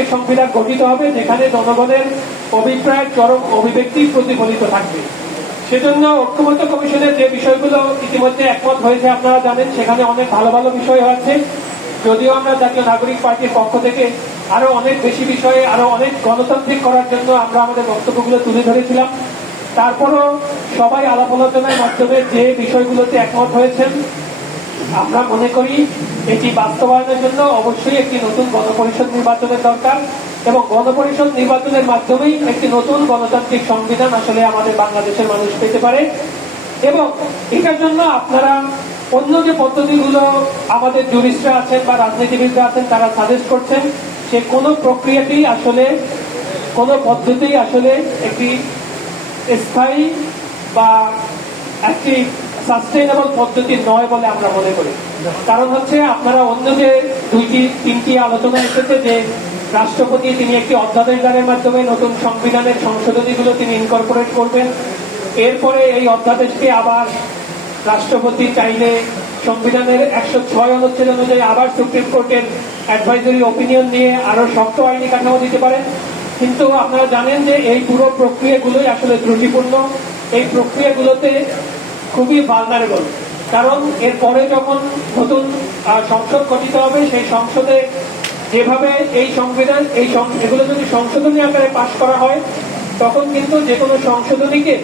গণতান্ত্রিক সংবিধান গঠিত হবে, যেখানে জনগণের অভিপ্রায়, চরম অভিব্যক্তি প্রতিফলিত থাকবে। সেজন্য ঐক্যমত্য কমিশনের যে বিষয়গুলো ইতিমধ্যে একমত হয়েছে, আপনারা জানেন, সেখানে অনেক ভালো ভালো বিষয় আছে। যদিও আমরা জাতীয় নাগরিক পার্টির পক্ষ থেকে আরও অনেক বেশি বিষয়ে আরও অনেক গণতান্ত্রিক করার জন্য আমরা আমাদের বক্তব্যগুলো তুলে ধরেছিলাম। তারপরও সবাই আলাপ আলোচনার মাধ্যমে যে বিষয়গুলোতে একমত হয়েছেন আমরা মনে করি এটি বাস্তবায়নের জন্য অবশ্যই একটি নতুন গণপরিষদ নির্বাচনের দরকার এবং গণপরিষদ নির্বাচনের মাধ্যমেই একটি নতুন গণতান্ত্রিক সংবিধান আসলে আমাদের বাংলাদেশের মানুষ পেতে পারে। এবং এটার জন্য আপনারা অন্য যে পদ্ধতিগুলো আমাদের জুরিস্টরা আছেন বা রাজনীতিবিদরা আছেন, তারা সাজেস্ট করছেন, সে কোনো প্রক্রিয়াটি আসলে, কোনো পদ্ধতি আসলে একটি স্থায়ী বা একটি সাস্টেইনেবল পদ্ধতি নয় বলে আমরা মনে করি। কারণ হচ্ছে আপনারা অন্য যে দুইটি, তিনটি আলোচনা এসেছে যে রাষ্ট্রপতি তিনি একটি অধ্যাদেশ দানের মাধ্যমে নতুন সংবিধানের সংশোধনীগুলো তিনি ইনকর্পোরেট করবেন। এরপরে এই অধ্যাদেশকে আবার রাষ্ট্রপতি চাইলে সংবিধানের একশো ছয় অনুচ্ছেদ অনুযায়ী আবার সুপ্রিম কোর্টের অ্যাডভাইজারি ওপিনিয়ন নিয়ে আরও শক্ত আইনি কাঠামো দিতে পারেন কিন্তু আপনারা জানেন যে এই পুরো প্রক্রিয়াগুলোই আসলে ত্রুটিপূর্ণ। এই প্রক্রিয়াগুলোতে খুবই ভালনারেবল কারণ এরপরে যখন নতুন সংসদ গঠিত হবে, সেই সংসদে যেভাবে এই সংবিধান, এই এগুলো যদি সংশোধনী আকারে পাশ করা হয়, তখন কিন্তু যে কোনো সংশোধনীকে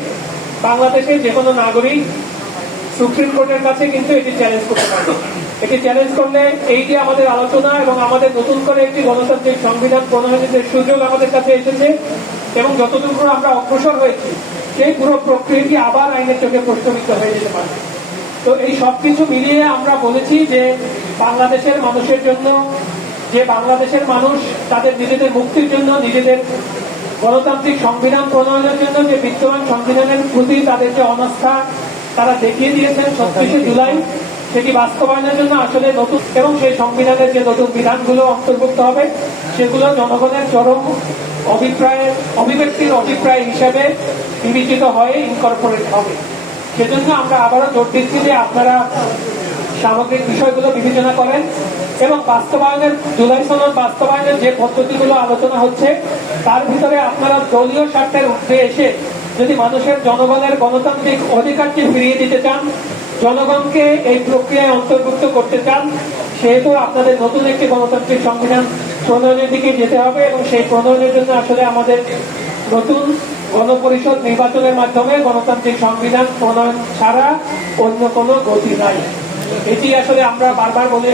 বাংলাদেশের যে কোনো নাগরিক সুপ্রিম কোর্টের কাছে কিন্তু এটি চ্যালেঞ্জ করতে পারবে। এটি চ্যালেঞ্জ করলে এই যে আমাদের আলোচনা এবং আমাদের নতুন করে একটি গণতান্ত্রিক সংবিধান প্রণয়নের সুযোগ আমাদের কাছে এসেছে এবং যতটুকু আমরা অগ্রসর হয়েছি সেই পুরো প্রক্রিয়াটি আবার আইনের চোখে প্রশ্নবিদ্ধ হয়ে যেতে পারে। তো এই সবকিছু মিলিয়ে আমরা বলেছি যে বাংলাদেশের মানুষের জন্য, যে বাংলাদেশের মানুষ তাদের নিজেদের মুক্তির জন্য, নিজেদের গণতান্ত্রিক সংবিধান প্রণয়নের জন্য, যে বিদ্যমান সংবিধানের প্রতি তাদের যে অনাস্থা তারা দেখিয়ে দিয়েছেন ছত্রিশে জুলাই, সেটি বাস্তবায়নের জন্য আসলে নতুন এবং সেই সংবিধানের যে নতুন বিধানগুলো অন্তর্ভুক্ত হবে, সেগুলো জনগণের চরম অভিপ্রায়ের অভিব্যক্তির অভিপ্রায় হিসেবে বিবেচিত হয়ে ইনকর্পোরেট হবে। সেজন্য আমরা আবারও জোর দিচ্ছি যে আপনারা সামগ্রিক বিষয়গুলো বিবেচনা করেন এবং বাস্তবায়নের, জুলাই সনদ বাস্তবায়নের যে পদ্ধতিগুলো আলোচনা হচ্ছে, তার ভিতরে আপনারা দলীয় স্বার্থের ঊর্ধ্বে এসে যদি মানুষের জনগণের গণতান্ত্রিক অধিকারটি ফিরিয়ে দিতে চান, জনগণকে এই প্রক্রিয়ায় অন্তর্ভুক্ত করতে চান সেহেতু আপনাদের নতুন একটি গণতান্ত্রিক সংবিধান প্রণয়নের দিকে যেতে হবে এবং সেই প্রণয়নের জন্য আসলে আমাদের নতুন গণপরিষদ নির্বাচনের মাধ্যমে গণতান্ত্রিক সংবিধান প্রণয়ন ছাড়া অন্য কোনো গতি নাই। এটি আসলে আমরা বারবার বলে